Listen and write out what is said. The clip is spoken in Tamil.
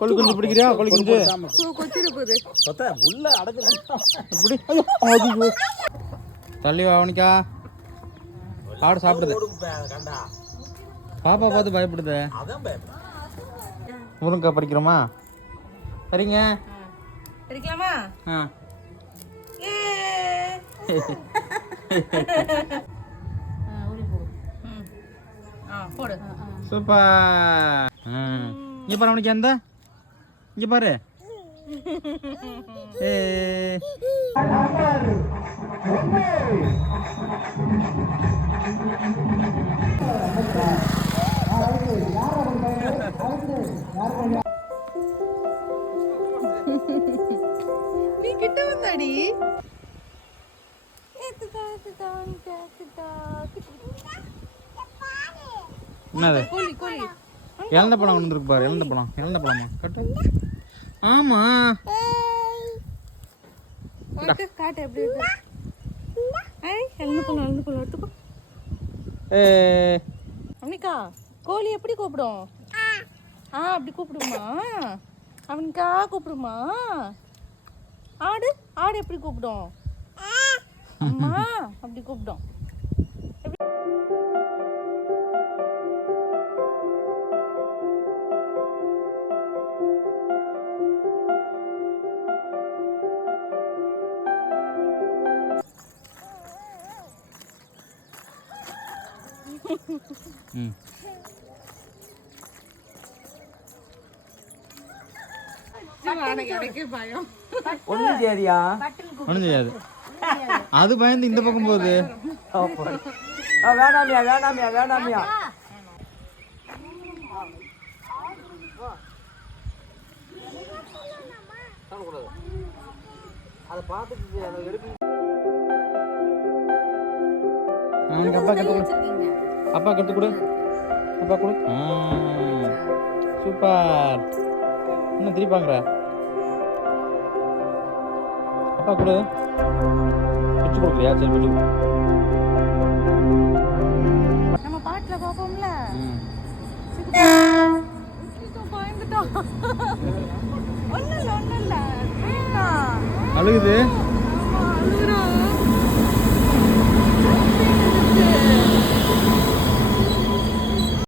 கோழி குஞ்சு பிடிக்கிறியா? கோழி குஞ்சு கொச்சிட போகுது. உள்ள அடக்கு தள்ளி அவனிக்கா ஆடு சாப்பிடுது. பாப்பா பார்த்து பயப்படுது. முருங்கக்காய் பறிக்கிறோமா? சரிங்க. பறிக்கலாமா? போடு. சூப்பர். இங்க பாரு அவனுக்கு எந்த இங்க பாரு. நீ கிட்ட வந்தாடி. என்னது? கோழி கோழி. இழந்த பழம் வந்துருக்கு பாரு. இழந்த பழமா கட்டு. ஆமா காட்டு எப்படி இருக்கு? இழந்த பழம் எடுத்துக்கோ. அவனிக்கா கோழி எப்படி கூப்பிடும்? அப்படி கூப்பிடுமா? அவனுக்கா கூப்பிடுமா? ஆடு எப்படி கூப்பிடும்? அம்மா அப்படி கூப்பிடும். ஒண்ணும் செய்யாது. அது பயந்து இந்த பக்கம் போகுது. வேணாமியா அப்பா கட்டு கொடு. சூப்பர். இன்னும் திருப்பாங்கற அப்பா கொடு. பிச்சு கொடுக்குறியா? சரி பிச்சு. நம்ம பாட்டுல பாப்போம்ல. ஒண்ணு இல்ல அழுகுது. அழுகுறா.